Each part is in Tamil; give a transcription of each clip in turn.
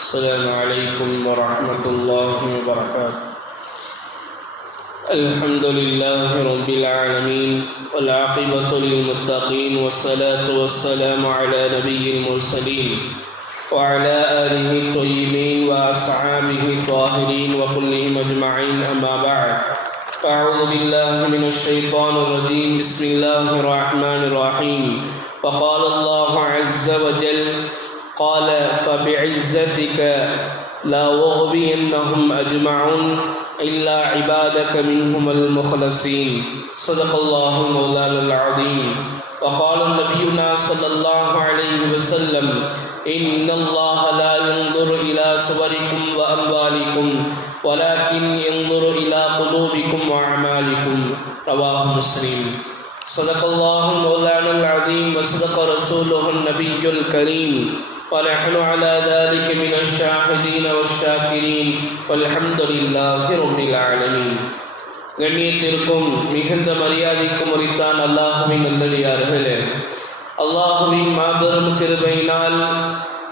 السلام عليكم ورحمة الله وبركاته. الحمد لله رب العالمين والعاقبة للمتقين والصلاة والسلام على نبي المرسلين وعلى آله الطيبين وأصحابه الطاهرين وكلهم أجمعين، أما بعد. أعوذ بالله من الشيطان الرجيم. بسم الله الرحمن الرحيم. وقال الله عز وجل: قال فبعزتك لا أغوينهم أجمعون إلا عبادك منهم المخلصين. صدق الله مولانا العظيم. وقال نبينا صلى الله عليه وسلم: إن الله لا ينظر إلى صوركم وأموالكم ولكن ينظر إلى قلوبكم وأعمالكم. رواه مسلم. صدق الله مولانا العظيم وصدق رسوله النبي الكريم ونحن على ذلك من الشاهدين والشاكرين والحمد لله رب العالمين. கண்ணியத்திற்கும் மிகுந்த மரியாதைக்கும் உரித்தான் அல்லாஹுவின் நல்லடியார்களே, அல்லாஹுவின் மாபெரும் கிருபையினால்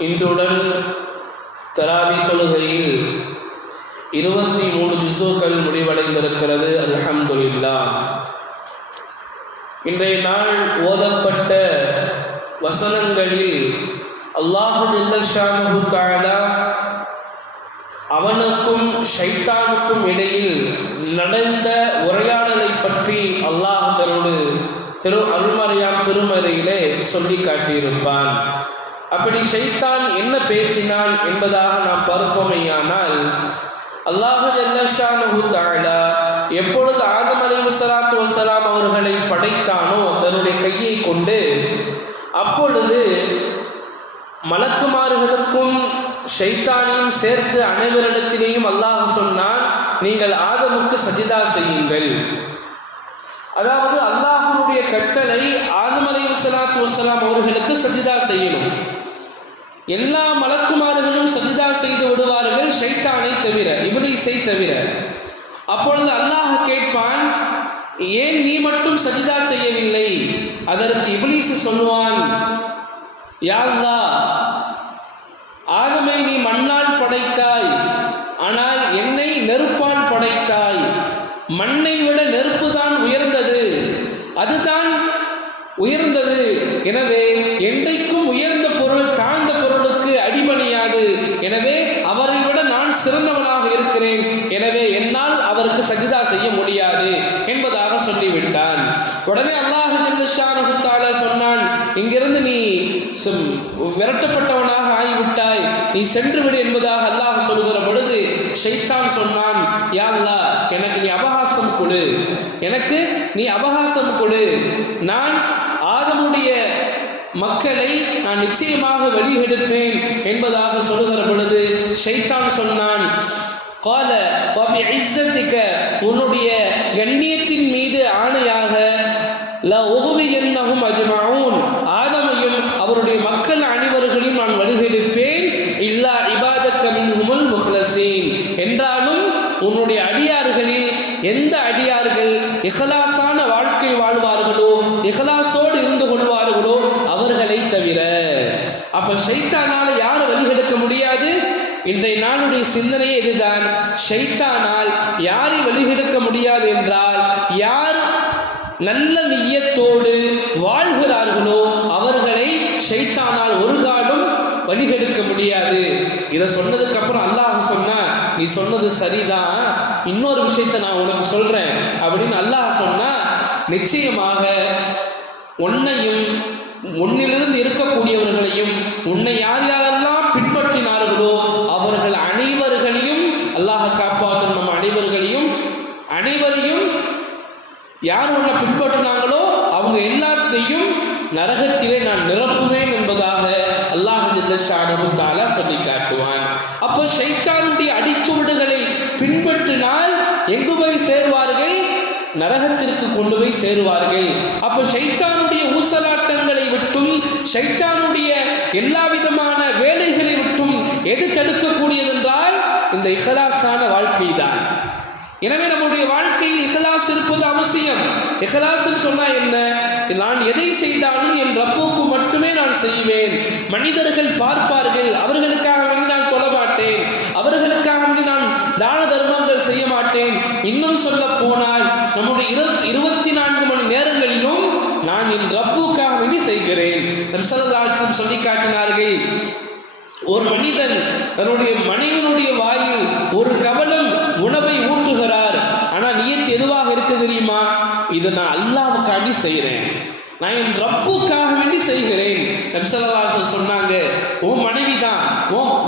இன்றுடன் தராவி தொழுகையில் 23 ஜுஸுக்கள் முடிவடைந்திருக்கிறது. அல்ஹம்துலில்லாஹ். இன்றைய நாள் ஓதப்பட்ட வசனங்களில் அல்லாஹு ஜல்ல ஷானஹு தஆலா அவனுக்கும் ஷைத்தானுக்கும் இடையில் நடந்த உரையாடலை பற்றி அல்லாஹ் தன்னோடு அருள்மறையாம் திருமறையிலே சொல்லி காட்டியிருப்பான். அப்படி ஷைத்தான் என்ன பேசினான் என்பதாக நாம் பார்ப்போமேயானால், அல்லாஹு ஜல்ல ஷானஹு தஆலா எப்பொழுது ஆதம் அலைஹிஸ்ஸலாத்து வஸ்ஸலாம் அவர்களை படைத்தானோ தன்னுடைய கையை கொண்டு, அப்பொழுது மலக்குமார்களுக்கும் ஷைத்தானையும் சேர்த்து அனைவரிடத்திலேயும் அல்லாஹ் சொன்னான், நீங்கள் ஆதமுக்கு சஜிதா செய்யுங்கள். அதாவது அல்லாஹ்வுடைய கட்டளை ஆதம் அலைஹிஸ்ஸலாத்து வஸ்ஸலாம் அவர்களுக்கு சஜிதா செய்யணும். எல்லா மலக்குமார்களும் சஜிதா செய்து விடுவார்கள், ஷைத்தானை தவிர, இப்லீஸை தவிர. அப்பொழுது அல்லாஹ் கேட்பான், ஏன் நீ மட்டும் சஜிதா செய்யவில்லை? அதற்கு இப்லீஸ் சொல்லுவான், யா அல்லாஹ், ஆதமை நீ மண்ணால் படைத்தாய், ஆனால் என்னை நெருப்பால் படைத்தாய். மண்ணை விட நெருப்பு தான் உயர்ந்தது, அதுதான் உயர்ந்தது. எனவே என்றைக்கும் உயர்ந்த பொருள் தாழ்ந்த பொருளுக்கு அடிபணியாது. எனவே அவரை விட நான் சிறந்தவனாக இருக்கிறேன். எனவே என்னால் அவருக்கு சஜிதா செய்ய முடியாது என்பதாக சொல்லிவிட்டான். உடனே அல்லாஹ் ஜல்ல ஷானஹு தஆலா சொன்னான், இங்கிருந்து நீ விரட்டப்பட்டவனாக ஆகிவிட்டாய், நீ சென்று விடு என்பதாக அல்லாஹ் சொல்லுகிற பொழுது ஷைத்தான் சொன்னான், யா அல்லாஹ், எனக்கு நீ அவகாசம் கொடு, எனக்கு நீ அவகாசம் கொடு. நான் ஆதமுடைய மக்களை நான் நிச்சயமாக வழிகெடுப்பேன் என்பதாக சொல்லுகிற பொழுது ஷைத்தான் சொன்னான், கால வபிஇஸ்ஸத்திக, உன்னுடைய கண்ணியத்தின் மீது ஆணையாக, லா உகுவியன்னஹும் அஜ்மஊன், ஆதமையும் அவருடைய மக்கள் அனைவர்களையும் நான் வழிகெடுப்பேன், இல்லா இபாதக்க மின்ஹுமுல் முஹ்லஸீன், என்றாலும் உன்னுடைய அடியார்களில் எந்த அடியார்கள் இஹ்லாஸான வாழ்க்கை வாழ்வார்களோ, இஹ்லாஸோடு இருந்து கொள்வார்களோ அவர்களை தவிர. அப்ப ஷைத்தானால யாரை வழிகெடுக்க முடியாது? இன்றைய நாளுடைய சிந்தனையே இதுதான். ஷைத்தானால் யாரை வழிகெடுக்க முடியாது என்றால், யார் நல்ல நிய்யத்தோடு வாழ்கிறார்களோ அவர்களை ஷைத்தானால் ஒரு காலம் வழிகெடுக்க முடியாது. இதை சொன்னதுக்கு அப்புறம் அல்லாஹ் சொன்னா, நீ சொன்னது சரிதான், இன்னொரு விஷயத்தை நான் உனக்கு சொல்றேன் அப்படின்னு அல்லாஹ் சொன்னா, நிச்சயமாக உன்னையும் உன்னிலிருந்து இருக்கக்கூடியவர்களையும் உன்னை யார் யாரெல்லாம் பின்பற்றினார்களோ அவர்கள் அனைவர்களையும் அல்லாஹ் காப்பாற்றும். நம்ம அனைவரையும் யார் உன்னை பின்பற்றினாங்களோ அவங்க எல்லாத்தையும் நரகத்திலே நான் நிரப்புவேன் என்பதாக அல்லாஹ் ஜல்ல ஷானஹு தஆலா சொல்லி காட்டுவான். அப்போ ஷைத்தானுடைய அடிச்சுவடுகளை பின்பற்றினால் எங்கு போய் சேர்வார்கள்? நரகத்திற்கு கொண்டு போய் சேருவார்கள். அப்போ ஷைத்தானுடைய ஊசலாட்டங்களை விட்டும் ஷைத்தானுடைய எல்லா விதமான வேலைகளை விட்டும் எது தடுக்கக்கூடியது என்றால் இந்த இஹ்லாஸான வாழ்க்கை தான். எனவே நம்முடைய வாழ்க்கையில் இஹ்லாஸ் இருப்பது அவசியம். இஹ்லாஸ் சொன்னா என்ன? நான் எதை செய்தாலும் என் ரப்புக்கு மட்டுமே நான் செய்வேன். மனிதர்கள் பார்ப்பார்கள், அவர்களுக்காக வேண்டி நான் தொழ மாட்டேன், அவர்களுக்காக வேண்டி நான் தான தர்மங்கள் செய்ய மாட்டேன். இன்னும் சொல்ல போனால் நம்முடைய 24 மணி நேரங்களிலும் நான் என் ரப்புக்காக வேண்டி செய்கிறேன். நபி ஸல்லல்லாஹு அலைஹி வஸல்லம் சொல்லி காட்டினார்கள், ஒரு மனிதன் தன்னுடைய மனைவியினுடைய வாயில் ஒரு கவலம் உணவை ஊட்டுகிறார். ஆனா நியத் எதுவாக இருக்கு தெரியுமா? இதை நான் அல்லாஹ்வுக்காண்டி செய்கிறேன், நான் என் ரப்புக்காக வேண்டி செய்கிறேன். நபி ஸல்லல்லாஹு அலைஹி வஸல்லம் சொன்னாங்க, உன் மனைவி தான்,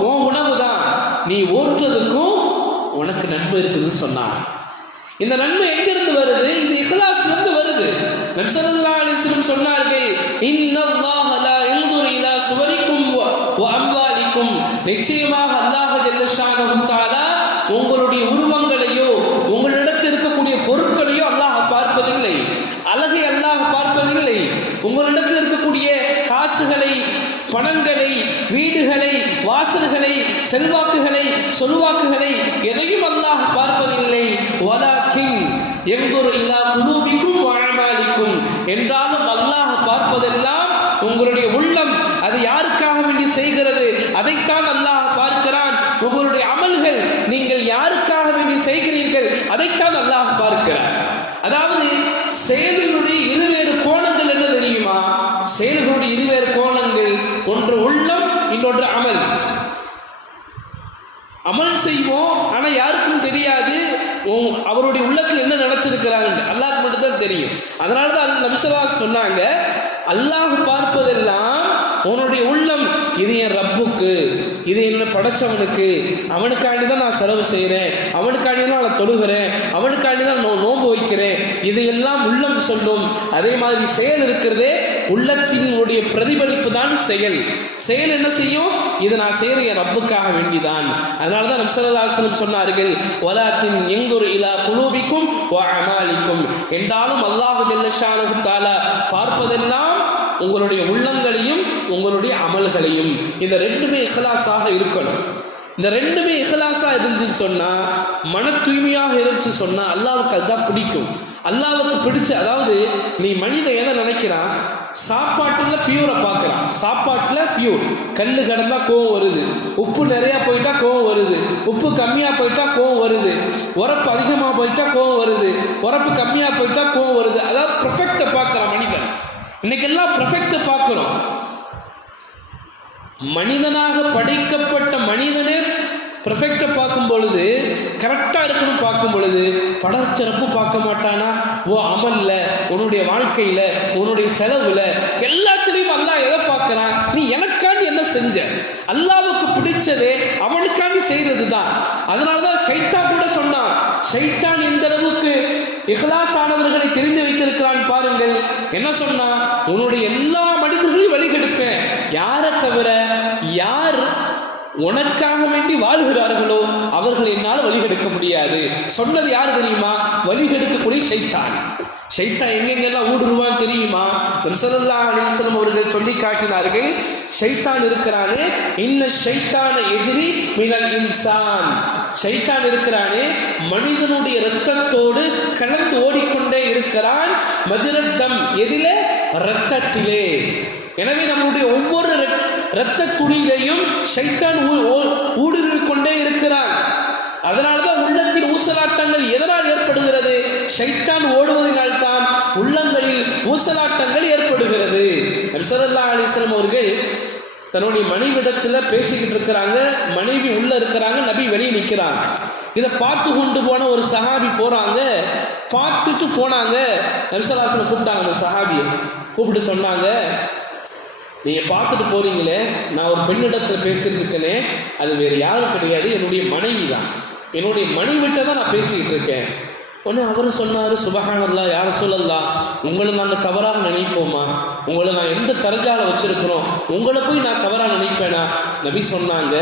உன் உணவு தான், நீ ஓட்டுறதுக்கும் உனக்கு நன்மை இருக்குதுன்னு சொன்னாங்க. இந்த நன்மை எங்கிருந்து வருது? இது இஹ்லாஸ்ல இருந்து வருது. நபி ஸல்லல்லாஹு அலைஹி வஸல்லம் சொன்னார்கள், இன்னல்லாஹ லா யன்துரு இலா சுவரிக்கும் வ அம்வாலிக்கும், நிச்சயமாக அல்லாஹ் ஜல்ல ஷானஹு தஆலா உங்களுடைய உருவங்களையோ உங்களிடத்தில் இருக்கக்கூடிய பொருட்களையோ அல்லாஹ் பார்ப்பதில்லை, அழகை அல்லாஹ் பார்ப்பதில்லை. உங்களிடத்தில் இருக்கக்கூடிய காசுகளை, பணங்களை, வீடுகளை, வாசல்களை, செல்வாக்குகளை, சொல்வாக்குகளை எதையும் அல்லாஹ் பார்ப்பதில்லை. வலாக்கின் யன்துரு இலா குலூபிக்கும் வ அமாலிக்கும், என்றாலும் அல்லாஹ் பார்ப்பதெல்லாம் உங்களுடைய உள்ளம், அது யாருக்காக வேண்டி செய்கிறது அதைத்தான் அல்லாஹ் பார்க்கிறான். உங்களுடைய அமல்கள், நீங்கள் யாருக்காக வேண்டி செய்கிறீர்கள் அதைத்தான் அல்லாஹ் பார்க்கிறான். அதாவது செயல்களுடைய இருவேறு கோணங்கள் என்ன தெரியுமா? செயல்களுடைய இருவேறு கோணங்கள், ஒன்று உள்ளம், இன்னொன்று அமல். அமல் செய்வோம், ஆனா யாருக்கும் தெரியாது அவருடைய உள்ளத்தில் என்ன நினைச்சிருக்கிறாங்க, அல்லாஹ்க்கு மட்டும் தான் தெரியும். அதனாலதான் நபி ஸல்லல்லாஹு அலைஹி வஸல்லம் சொன்னாங்க, அல்லாஹ் பார்ப்பதெல்லாம் உன்னுடைய உள்ளம், இது என் ரப்புக்கு, இது என்ன படைச்சவனுக்கு, அவனுக்காண்டி தான் நான் செலவு செய்கிறேன், அவனுக்காண்டி தான் நான் தொழுகிறேன், அவனுக்காண்டி தான் நான் நோன்பு வைக்கிறேன், இதையெல்லாம் உள்ளம் சொல்லும். அதே மாதிரி செயல் இருக்கிறதே, உள்ளத்தினுடைய பிரதிபலிப்பு தான் செயல். செயல் என்ன செய்யும்? இது நான் செய்கிற என் ரப்புக்காக வேண்டிதான். அதனால தான் நபி ஸல்லல்லாஹு அலைஹி வஸல்லம் சொன்னார்கள், வலாக்கின் யன்துரு இலா குலூபிக்கும் வ அமாலிக்கும், என்றாலும் அல்லாஹ் ஜல்ல ஷானஹு தஆலா பார்ப்பதெல்லாம் உங்களுடைய உள்ளங்களையும் உங்களுடைய அமல்களையும். இந்த ரெண்டுமே இஹ்லாஸாக இருக்கணும். இந்த ரெண்டுமே இஹ்லாஸா இருந்துச்சு சொன்னா, மன தூய்மையாக இருந்துச்சு சொன்னா அல்லாஹ்வுக்கு அதுதான் பிடிக்கும். அல்லாஹ்வுக்கு பிடிச்ச, அதாவது நீ மனிதன் எதை நினைக்கிறான், சாப்பாட்டுல பியூரை பார்க்கிறான். சாப்பாட்டுல பியூர், கல்லு கடந்தா கோவம் வருது, உப்பு நிறைய போயிட்டா கோவம் வருது, உப்பு கம்மியா போயிட்டா கோவம் வருது, உரப்பு அதிகமா போயிட்டா கோவம் வருது, உரப்பு கம்மியா போயிட்டா கோவம் வருது. அதாவது பெர்ஃபெக்ட்டை பார்க்கிறான் மனிதன். இன்னைக்கெல்லாம் பெர்ஃபெக்ட்டை பார்க்கிறோம். மனிதனாக படைக்கப்பட்ட மனிதனே பெர்ஃபெக்ட்டை பார்க்கும் பொழுது, கரெக்டாக இருக்கணும் பார்க்கும் பொழுது, படச்சிறப்பு பார்க்க மாட்டானா? ஓ அமல்ல, உன்னுடைய வாழ்க்கையில், உன்னுடைய செலவில், எல்லாத்துலேயும் அல்லாஹ் எதை பார்க்குறான்? நீ எனக்காண்டி என்ன செஞ்ச? அல்லாஹ்வுக்கு பிடிச்சதே அவனுக்காண்டி செய்கிறது தான். அதனால தான் ஷைத்தான் கூட சொன்னான். ஷைத்தான் எந்த அளவுக்கு இஹ்லாஸ் ஆனவர்களை தெரிந்து வைத்திருக்கிறான் பாருங்கள். என்ன சொன்னா? உன்னுடைய எல்லா மனிதர்களையும் வழிகெடுப்பேன், யாரை தவிர யார் உனக்காக வேண்டி வாழ்கிறார்களோ அவர்கள் என்னால் வழிகெடுக்க முடியாது. சொன்னது யார் தெரியுமா? வழிகெடுக்கக்கூடிய ஷைத்தான். ஷைத்தான் எங்கெங்கெல்லாம் ஊடுருவான் தெரியுமா? ஸல்லல்லாஹு அலைஹி வஸல்லம் அவர்கள் சொல்லி காட்டினார்கள், ஷைத்தான் இருக்கிறானே, இன்ன ஷைத்தான எஜ்ரி மினல் இன்சான், ஷைத்தான் இருக்கிறானே மனிதனுடைய இரத்தத்தோடு கலந்து ஓடிக்கொண்டே இருக்கிறான். மஜ்ரத்தம், எதிலே? இரத்தத்திலே. எனவே நம்முடைய ஒவ்வொரு இரத்த துளியிலையும் ஷைத்தான் ஊடுருவிக் கொண்டே இருக்கிறான். அதனால்தான் உள்ளத்தில் ஊசலாட்டங்கள் எதனால் ஏற்படுகிறது? ஷைத்தான் ஓடுவதனால் தான் உள்ளங்களில் ஊசலாட்டங்கள் ஏற்படுகிறது. நபி ஸல்லல்லாஹு அலைஹி வஸல்லம் அவர்கள் தன்னுடைய மனைவிடத்துல பேசிக்கிட்டு இருக்கிறாங்க, மனைவி உள்ள இருக்கிறாங்க, நபி வெளியே நிற்கிறாங்க. இதை பார்த்து கொண்டு போன ஒரு சஹாபி போறாங்க. பார்த்துட்டு போனாங்க, நபி ஸல்லல்லாஹு அலைஹி வஸல்லம் கூப்பிட்டாங்க. அந்த சஹாபியை கூப்பிட்டு சொன்னாங்க, நீங்க பார்த்துட்டு போறீங்களே, நான் ஒரு பெண்ணிடத்துல பேசியிருக்கேனே, அது வேறு யாரும் கிடையாது, என்னுடைய மனைவி தான். என்னுடைய மனைவிட்ட தான் நான் பேசிக்கிட்டு இருக்கேன். உடனே அவர் சொன்னார், சுபஹானல்லாஹ் யா ரசூலல்லாஹ், உங்களை நாங்கள் தவறாக நினைப்போமா? உங்களை நான் எந்த தரஜால வச்சிருக்கிறோம், உங்களை போய் நான் தவறாக நினைப்பேனா? நபி சொன்னாங்க,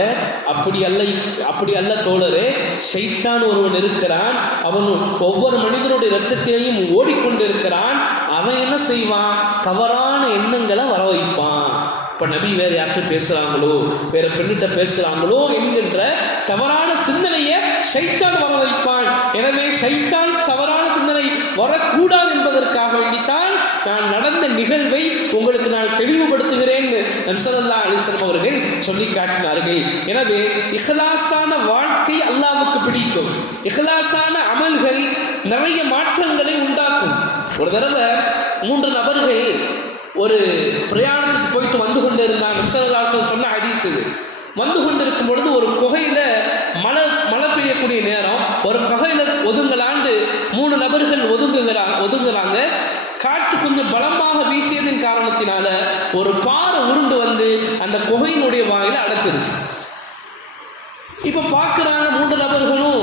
அப்படி அல்ல தோழரே, ஷைத்தான் ஒருவன் இருக்கிறான், அவன் ஒவ்வொரு மனிதனுடைய இரத்தத்திலையும் ஓடிக்கொண்டு இருக்கிறான். அவன் என்ன செய்வான்? தவறான எண்ணங்களை வர வைப்பான். இப்போ நபி வேறு யார்கிட்ட பேசுகிறாங்களோ, வேறு பெண்ணிட்ட பேசுகிறாங்களோ என்கின்ற தவறான சிந்தனையை ஷைத்தான் வர வைப்பான். எனவே ஷைத்தான் தவறான சிந்தனை வரக்கூடாது என்பதற்காக வேண்டித்தான் நான் நடந்த நிகழ்வை உங்களுக்கு நான் தெளிவுபடுத்துகிறேன் நபி ஸல்லல்லாஹு அலைஹி வஸல்லம் அவர்கள் சொல்லி காட்டினார்கள். எனவே இஹ்லாஸான வாழ்க்கை அல்லாஹ்வுக்கு பிடிக்கும். இஹ்லாஸான அமல்கள் நிறைய மாற்றங்களை உண்டாக்கும். ஒரு தடவை 3 நபர்கள் ஒரு பிரயாணத்துக்கு போயிட்டு வந்து கொண்டு இருந்தாங்க. நபி ஸல்லல்லாஹு அலைஹி வஸல்லம் சொன்ன ஹதீஸ் இது. வந்து கொண்டிருக்கும் பொழுது ஒரு குகையில் மழை பெய்யக்கூடிய நேரம், ஒரு குகையில் ஒதுங்கலாண்டு 3 நபர்கள் ஒதுங்குறாங்க. காற்று கொஞ்சம் பலமாக வீசியதின் காரணத்தினால ஒரு பாறை உருண்டு வந்து அந்த குகையினுடைய வாயில அடைச்சிருச்சு. இப்ப பார்க்குறாங்க 3 நபர்களும்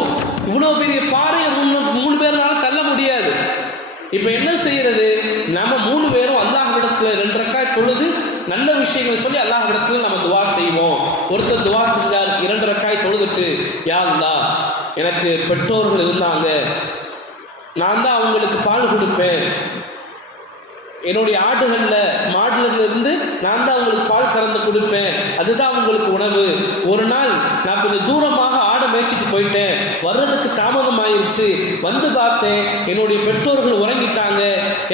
இவ்வளோ பெரிய பாறையை 3 பேர்னால தள்ள முடியாது. இப்போ என்ன செய்யறது? நம்ம 3 பேரும் அல்லாஹ்விடத்தில் 2 ரக்காத் தொழுது நல்ல விஷயங்கள் சொல்லி அல்லாஹ்விடத்தில் நம்ம துவா செய்வோம். ஒருத்தர் துவா செஞ்சார், 2 ரக்காத் தொழுதுட்டு, யா அல்லாஹ் எனக்கு பெற்றோர்கள் இருந்தாங்க, நான் தான் அவங்களுக்கு பால் கொடுப்பேன், என்னுடைய மாடுகளில் இருந்து நான் தான் அவங்களுக்கு பால் கறந்து கொடுப்பேன், அதுதான் அவங்களுக்கு உணவு. ஒரு நாள் நான் கொஞ்சம் தூரமாக ஆடை மேய்ச்சிட்டு போயிட்டேன், வர்றதுக்கு தாமதம் ஆயிடுச்சு, வந்து பார்த்தேன் என்னுடைய பெற்றோர்கள் உறங்கிட்டாங்க,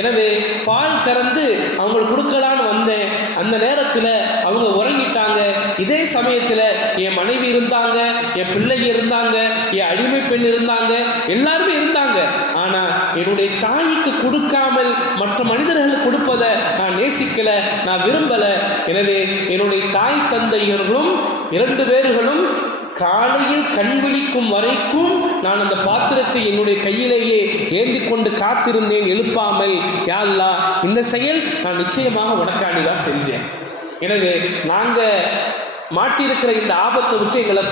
எனவே பால் கறந்து அவங்களுக்கு கொடுக்கலான்னு வந்தேன். அந்த நேரத்தில் அவங்க உறங்கிட்டாங்க. இதே சமயத்தில் என் மனைவி இருந்தாங்க, என் பிள்ளைங்க இருந்தாங்க, என் அடிமை பெண் இருந்தாங்க, எல்லாருமே இருந்தாங்க. ஆனால் என்னுடைய தாய்க்கு கொடுக்காமல் மற்ற மனிதர்களுக்கு கொடுப்பதை நான் நேசிக்கல, நான் விரும்பல. எனவே என்னுடைய தாய் தந்தையர்களும் 2 பேர்களும் காலையில் கண் விழிக்கும் வரைக்கும் நான் அந்த பாத்திரத்தை என்னுடைய கையிலேயே ஏந்தி கொண்டு காத்திருந்தேன், எழுப்பாமல். யா அல்லாஹ் இந்த செயல் நான் நிச்சயமாக உனக்காண்டிதான் செஞ்சேன். எனவே நாங்கள் மாட்டியிருக்கிற இந்த ஆபத்தை விட்டு எங்களை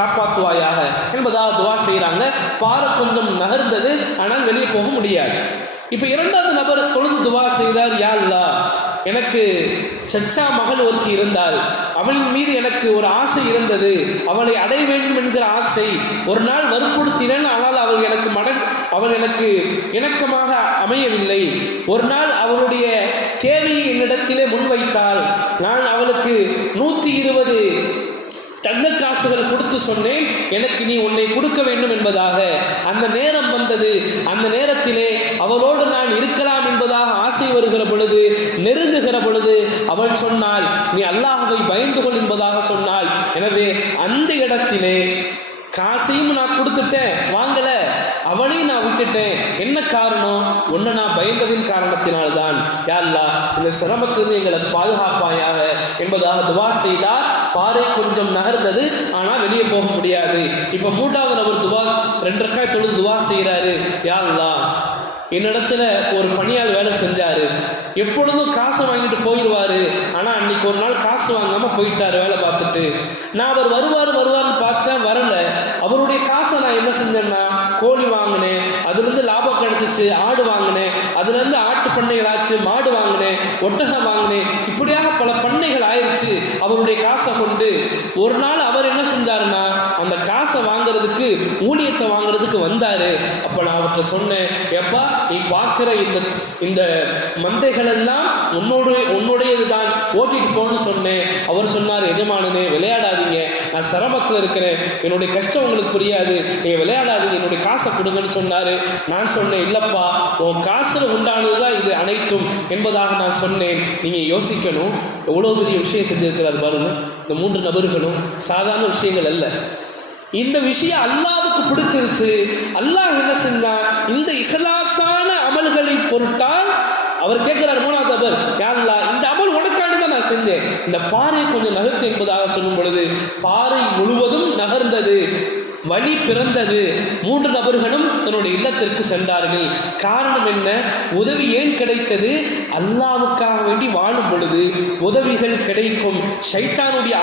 காப்பாற்றுவாயாக என்பதாக துவா செய்கிறாங்க. பாறை கொஞ்சம் நகர்ந்தது, ஆனால் வெளியே போக முடியாது. இப்போ 2வது நபர் தொழுது துவா செய்தார், யா அல்லாஹ் எனக்கு சச்சா மகள் ஒருத்தி இருந்தால், அவள் மீது எனக்கு ஒரு ஆசை இருந்தது, அவளை அடைய வேண்டும் என்கிற ஆசை. ஒரு நாள் வற்புறுத்தினேன், ஆனால் அவள் எனக்கு இணக்கமாக அமையவில்லை. ஒரு நாள் அவளுடைய தேவையை என்னிடத்திலே முன்வைத்தாள். நான் அவளுக்கு 120 தங்க காசுகள் கொடுத்து சொன்னேன், எனக்கு நீ உன்னை கொடுக்க வேண்டும் என்பதாக. அந்த நேரம் வந்தது. அந்த நேரத்திலே அவளோடு நான் இருக்கலாம் என்பதாக ஆசை வருகிற பொழுது, நெருங்குகிற பொழுது அவள் சொன்னாள், நீ அல்லாஹ்வை பயந்து கொள் என்பதாக சொன்னாள். எனவே அந்த இடத்திலே காசையும் நான் கொடுத்துட்டேன், வாங்கல, அவளையும் நான் விட்டுட்டேன். என்ன காரணம்? உன்னை நான் பயந்ததின் காரணத்தினால்தான். யா அல்லாஹ் இந்த சிரமத்திலிருந்து எங்களை பாதுகாப்பாயாக என்பதாக துவா செய்தால் பாறை கொஞ்சம் நகர்ந்தது, ஆனால் வெளியே போக முடியாது. இப்போ 3வது நபர் 2 ரக்காத் தொழுது துவா செய்கிறாரு, யா அல்லாஹ் என்னிடத்துல ஒரு பணியால் வேலை செஞ்சாரு, எப்பொழுதும் காசை வாங்கிட்டு போயிடுவாரு, ஆனால் அன்னைக்கு ஒரு நாள் காசு வாங்காமல் போயிட்டாரு வேலை பார்த்துட்டு. நான் அவர் வருவார்னு பார்த்தேன், வரல. அவருடைய காசை நான் என்ன செஞ்சேன்னா கோழி வாங்கினேன், அதுலேருந்து லாபம் கிடைச்சிச்சு, ஆடு வாங்கினேன், அதுலேருந்து ஆட்டு பண்ணைகள் ஆச்சு, மாடு வாங்கினேன், ஒட்டகம் வாங்கினேன், இப்படியாக பல பண்ணைகள் ஆயிடுச்சு அவருடைய காசை கொண்டு. ஒரு நாள் அவர் என்ன செஞ்சாருன்னா அந்த காசை வாங்குறதுக்கு, ஊழியத்தை வாங்குறதுக்கு வந்தாரு. அப்போ நான் அவர்கிட்ட சொன்னேன், எப்பா நீ பார்க்குற இந்த மந்தைகள் எல்லாம் உன்னுடையது தான், ஓட்டிட்டு போன்னு சொன்னேன். அவர் சொன்னார், எஜமானனே விளையாடாதீங்க, நான் சிரமத்தில் இருக்கிறேன், என்னுடைய கஷ்டம் உங்களுக்கு புரியாது, நீங்கள் விளையாடாதீங்க, என்னுடைய காசை கொடுங்கன்னு சொன்னார். நான் சொன்னேன், இல்லைப்பா உன் காசில் உண்டானது தான் இது அனைத்தும் என்பதாக நான் சொன்னேன். நீங்கள் யோசிக்கணும், எவ்வளோ பெரிய விஷயம் செஞ்சிருக்கிறார் பாருங்க. இந்த 3 நபர்களும் சாதாரண விஷயங்கள் அல்ல. இந்த விஷயம் அல்லாஹ்வுக்கு பிடிச்சிருச்சு. அல்லாஹ் என்ன செஞ்சா, இந்த இஹ்லாஸான அமல்களை பொருட்டால் அவர் கேட்கிறார் 3வது நபர், யா அல்லாஹ் இந்த அமல் உனக்காண்டி தான் நான் செஞ்சேன், இந்த பாறை கொஞ்சம் நகர்த்து என்பதாக சொல்லும் பொழுது பாறை முழுவதும் நகர்ந்தது, வழி பிறந்தது. 3 நபர்களும் தன்னுடைய இல்லத்திற்கு சென்றார்கள். காரணம் என்ன? உதவி ஏன் கிடைத்தது? அல்லாஹ்வுக்காக வேண்டி வாழும் பொழுது உதவிகள் கிடைக்கும். ஷைத்தானுடைய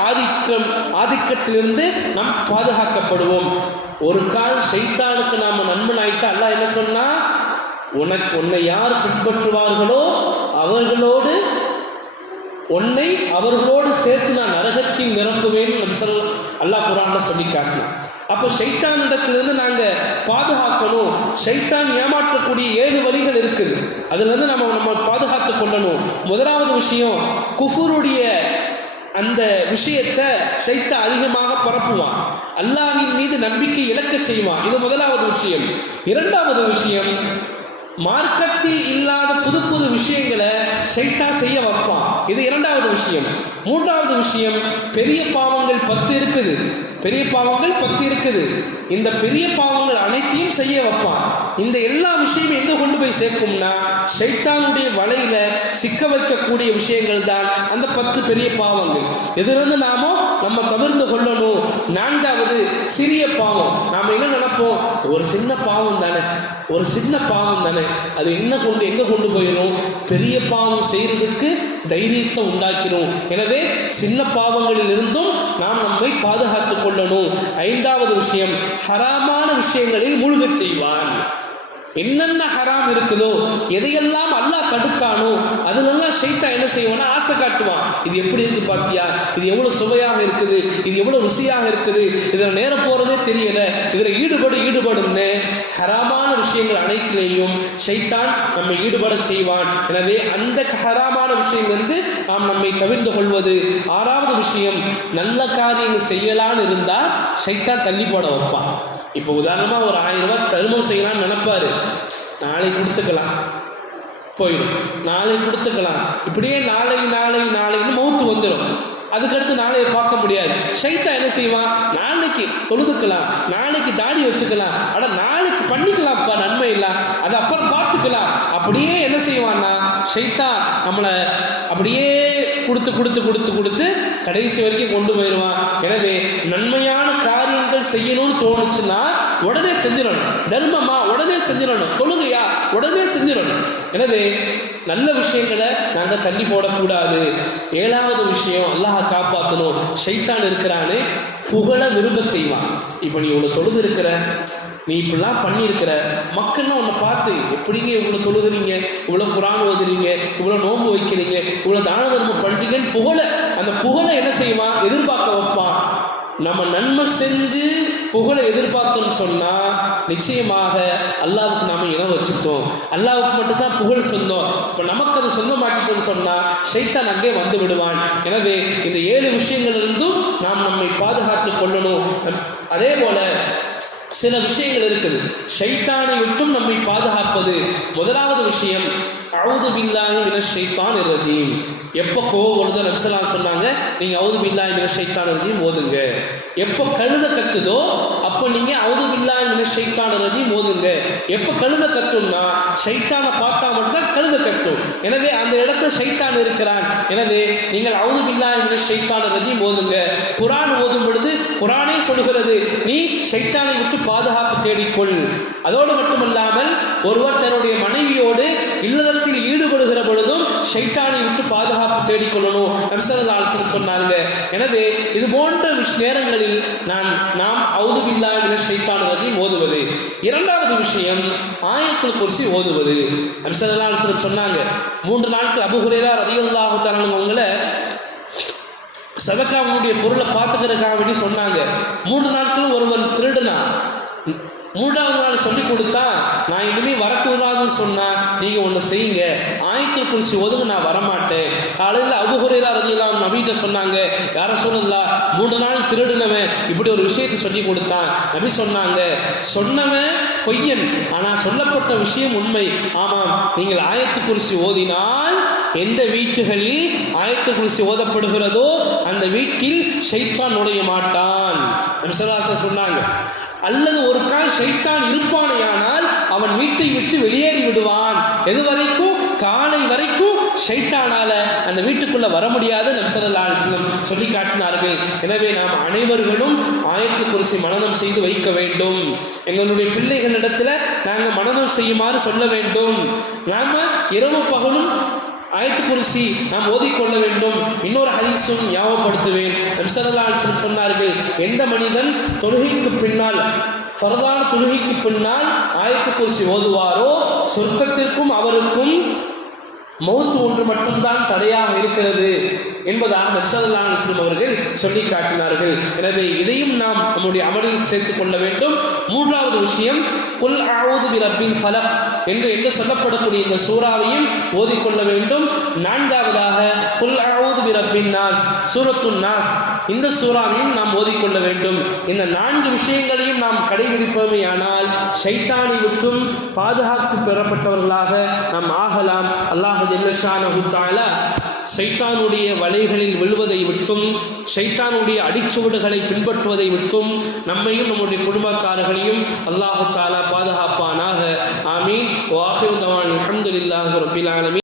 ஆதிக்கத்திலிருந்து நாம் பாதுகாக்கப்படுவோம். ஒரு கால் ஷைத்தானுக்கு நாம நண்பன் ஆயிட்டா அல்லாஹ் என்ன சொன்னா, உன்னை யார் பின்பற்றுவார்களோ அவர்களோடு சேர்த்து நான் நரகத்தில் நிரப்புவேன் அல்லாஹ் குர்ஆன்ல சொல்லி காட்டலாம். அப்போ ஷைத்தானிடத்திலிருந்து நாங்கள் பாதுகாக்கணும். ஷைத்தான் ஏற்படக்கூடிய 7 வழிகள் இருக்குது. அதுலேருந்து நம்ம பாதுகாத்து கொள்ளணும். முதலாவது விஷயம், குஃபுருடைய அந்த விஷயத்தை ஷைத்தான் அதிகமாக பரப்புவான், அல்லாஹ்வின் மீது நம்பிக்கை இழக்க செய்வான். இது முதலாவது விஷயம். இரண்டாவது விஷயம், மார்க்கத்தில் இல்லாத புது புது விஷயங்களை ஷைத்தான் செய்ய வைப்பான். இது இரண்டாவது விஷயம். மூன்றாவது விஷயம், பெரிய பாவங்கள் 10 இருக்குது. பெரிய பாவங்கள் 10 இருக்குது. இந்த பெரிய பாவங்கள் அனைத்தையும் செய்ய வைப்பான். இந்த எல்லா விஷயமும் எங்க கொண்டு போய் சேர்க்கும்னா, ஷைத்தானுடைய வலையில சிக்க வைக்கக்கூடிய விஷயங்கள் தான் அந்த 10 பெரிய பாவங்கள். எதிலிருந்து நம்ம தவிர்த்து கொள்ளணும். நான்காவது, சிறிய பாவம். நாம என்ன நினைப்போம், ஒரு சின்ன பாவம் தானே, ஒரு சின்ன பாவம் தானே, அது எங்க கொண்டு போயிடும், பெரிய பாவம் செய்யறதுக்கு தைரியத்தை உண்டாக்கிடும். எனவே சின்ன பாவங்களில் இருந்தும் நாம் நம்மை பாதுகாத்துக் கொள்ளணும். ஐந்தாவது விஷயம், ஹராமான விஷயங்களில் மூழ்கச் செய்வான். என்னென்ன ஹராம் இருக்குதோ, எதையெல்லாம் அல்லாஹ் தடுத்தானோ அதுலெல்லாம் ஷைத்தான் என்ன செய்வானா, ஆசை காட்டுவான். இது எப்படி இருக்கு பாத்தியா, இது எவ்வளவு சுவையாக இருக்குது, இது எவ்வளவு ருசியாக இருக்குது, இதுல நேரம் போறதே தெரியல, இதுல ஈடுபடும்னு ஹராமான விஷயங்கள் அனைத்திலேயும் ஷைத்தான் நம்மை ஈடுபட செய்வான். எனவே அந்த ஹராமான விஷயங்களிலிருந்து நாம் நம்மை தவிர்த்து கொள்வது. ஆறாவது விஷயம், நல்ல காரியங்கள் செய்யலான்னு இருந்தா ஷைத்தான் தள்ளி போட வைப்பான். இப்போ உதாரணமாக ஒரு 1000 ரூபாய் தர்மம் செய்யலாம்னு நினைப்பாரு, நாளைக்கு கொடுத்துக்கலாம் போயிடும், நாளைக்கு கொடுத்துக்கலாம், இப்படியே நாளைன்னு மௌத்து வந்துடும். அதுக்கடுத்து நாளையை பார்க்க முடியாது. ஷைத்தான் என்ன செய்வான், நாளைக்கு தொழுதுக்கலாம், நாளைக்கு தாடி வச்சுக்கலாம், நாளைக்கு பண்ணிக்கலாம்ப்பா, நன்மை இல்லை, அது அப்புறம் பார்த்துக்கலாம். அப்படியே என்ன செய்வான்னா, ஷைத்தான் நம்மளை அப்படியே கொடுத்து கடைசி வரைக்கும் கொண்டு போயிடுவான். எனவே நன்மையான காரியங்கள் செய்யணும்னு தோணுச்சுன்னா உடனே செஞ்சிடணும். தர்மமா உடனே செஞ்சிடணும், தொழுகையா உடனே செஞ்சிடணும். எனவே நல்ல விஷயங்களை நாங்கள் தள்ளி போடக்கூடாது. ஏழாவது விஷயம், அல்லாஹ் காப்பாற்றணும். ஷைத்தான் இருக்கிறான்னு புகழ விரும்ப செய்வான். இப்போ நீ இவ்வளோ தொழுது இருக்கிற, நீ இப்படிலாம் பண்ணியிருக்கிற, மக்கள்லாம் உன்னை பார்த்து எப்படிங்க இவ்வளோ தொழுகிறீங்க, இவ்வளோ குரான் ஓதுறீங்க, இவ்வளோ நோன்பு வைக்கிறீங்க, இவ்வளோ தான தர்மம் பண்ணுறீங்கன்னு அந்த புகழை என்ன செய்வான், எதிர்பார்க்க வைப்பான். நம்ம நன்மை செஞ்சு புகழை எதிர்பார்த்தோம்னு சொன்னா நிச்சயமாக அல்லாவுக்கு நாம இனம் வச்சுட்டோம். அல்லாவுக்கு மட்டும்தான் புகழ் சொந்தம். இப்போ நமக்கு அது சொந்தமாக்கிட்டோம்னு சொன்னா ஷைத்தான் அங்கே வந்து விடுவான். எனவே இந்த 7 விஷயங்களிலிருந்தும் நாம் நம்மை பாதுகாத்துக் கொள்ளணும். அதே போல சில விஷயங்கள் இருக்குது ஷைத்தானை விட்டும் நம்மை பாதுகாப்பது. முதலாவது விஷயம், அஊது பில்லாஹி மினஷ் ஷைத்தானிர் ரஜீம். எப்போ கோவம் வருதோ நபி ஸல்லல்லாஹு அலைஹி வஸல்லம் சொன்னாங்க, நீங்க அஊது பில்லாஹி மினஷ் ஷைத்தானிர் ரஜீம் ஓதுங்க. எப்போ கழுத கத்துதோ அப்போ நீங்க அஊது பில்லாஹி மினஷ் ஷைத்தானிர் ரஜீம் ஓதுங்க. எப்போ கழுத கத்தும்னா ஷைத்தானை பார்த்தா மட்டும்தான் கழுத கத்தும். எனவே அந்த இடத்துல ஷைத்தான் இருக்கிறான். எனவே நீங்கள் அஊது பில்லாஹி மினஷ் ஷைத்தானிர் ரஜீம் ஓதுங்க. குர்ஆன் ஓதும் பொழுது குர்ஆனே சொல்கிறது, நீ ஷைத்தானை விட்டு பாதுகாப்பு தேடிக்கொள். அதோடு மட்டுமல்லாமல் ஒருவர் தன்னுடைய மனைவியோடு இல்லறத்தில் ஈடுபடுகிற பொழுதும் ஷைத்தானை விட்டு பாதுகாப்பு தேடிக்கொள்ளணும் நபி ஸல்லல்லாஹு அலைஹி வஸல்லம் சொன்னாங்க. எனவே இது போன்ற நேரங்களில் நாம் அஊது பில்லாஹி மினஷ் ஷைத்தானிர் ரஜீம் ஓதுவது. இரண்டாவது விஷயம், ஆயத்துல் குர்சி ஓதுவது. நபி ஸல்லல்லாஹு அலைஹி வஸல்லம் சொன்னாங்க, 3 நாட்கள் அபூ ஹுரைரா ரலியல்லாஹு தஆலா அவங்கள சதக்காவுடைய பொருளை பார்த்துக்கிறதுக்காக வேண்டி சொன்னாங்க. 3 நாட்களும் ஒருவன் திருடுனா, 3வது நாள் சொல்லி கொடுத்தா, நான் இனிமே வரக்கூடாதுன்னு சொன்னா நீங்க ஒன்று செய்யுங்க, ஆயத்துல் குர்சி ஓதுங்க, நான் வரமாட்டேன். காலையில் அபூ ஹுரைரா ரலியல்லாஹு அன்ஹு நபிகிட்ட சொன்னாங்க, யா ரசூலல்லாஹ் 3 நாள் திருடுனவன் இப்படி ஒரு விஷயத்தை சொல்லி கொடுத்தான். நபி சொன்னாங்க, சொன்னவன் பொய்யன், ஆனால் சொல்லப்பட்ட விஷயம் உண்மை. ஆமாம், நீங்கள் ஆயத்துல் குர்சி ஓதினால் எந்த வீட்டுகளில் ஆயத்துல் குர்சி ஓதப்படுகிறதோ அந்த வீட்டில் ஷைத்தான் நுழைய மாட்டான் நபி ஸல்லல்லாஹு அலைஹி வஸல்லம் சொன்னாங்க. அல்லது ஒரு கால் ஷைத்தான் இருப்பானேயானால் அவன் வீட்டை விட்டு வெளியேறி விடுவான். எது வரைக்கும்? காலை வரைக்கும் ஷைத்தானால அந்த வீட்டுக்குள்ள வர முடியாது நபி ஸல்லல்லாஹு அலைஹி வஸல்லம் சொல்லி காட்டினார்கள். எனவே நாம் அனைவர்களும் ஆயத்துல் குர்சி மனனம் செய்து வைக்க வேண்டும். எங்களுடைய பிள்ளைகளிடத்துல நாங்கள் மனனம் செய்யுமாறு சொல்ல வேண்டும். நாம இரவு பகலும் ஆயத்துல் குர்சி நாம் ஓதிக்கொள்ள வேண்டும். இன்னொரு ஹதீஸும் ஞாபகப்படுத்துவேன். நபி ஸல்லல்லாஹு அலைஹி வஸல்லம் சொன்னார்கள், எந்த மனிதன் தொழுகைக்கு பின்னால், ஃபர்தான தொழுகைக்கு பின்னால் ஆயத்துல் குர்சி ஓதுவாரோ சொர்க்கத்திற்கும் அவருக்கும் மௌத் ஒன்று மட்டும்தான் தடையாக இருக்கிறது என்பதாக நபி ஸல்லல்லாஹு அலைஹி வஸல்லம் அவர்கள் சொல்லி காட்டினார்கள். எனவே இதையும் நாம் நம்முடைய அமலில் சேர்த்துக் கொள்ள வேண்டும். மூன்றாவது விஷயம், குல் அஊது பிரப்பில் ஃபலக் என்று சொல்லப்படக்கூடிய இந்த சூறாவையும் ஓதிக்கொள்ள வேண்டும். நான்காவதாக குல் அஊது பிரப்பின் நாஸ், சூரத்துன் நாஸ், இந்த சூறாவையும் நாம் ஓதிக்கொள்ள வேண்டும். இந்த 4 விஷயங்களையும் நாம் கடைபிடிப்போமேயானால் ஷைத்தானை விட்டும் பாதுகாப்பு பெறப்பட்டவர்களாக நாம் ஆகலாம். அல்லாஹ் ஜல்ல ஷானஹு தஆலா ஷைத்தானுடைய வலைகளில் விழுவதை விட்டும், ஷைத்தானுடைய அடிச்சுவடுகளை பின்பற்றுவதை விட்டும் நம்மையும் நம்முடைய குடும்பக்காரர்களையும் அல்லாஹ் தஆலா பாதுகாப்பானாக. ஆமீன். வ ஆகிரு தவானா அல்ஹம்துலில்லாஹி ரப்பில் ஆலமீன்.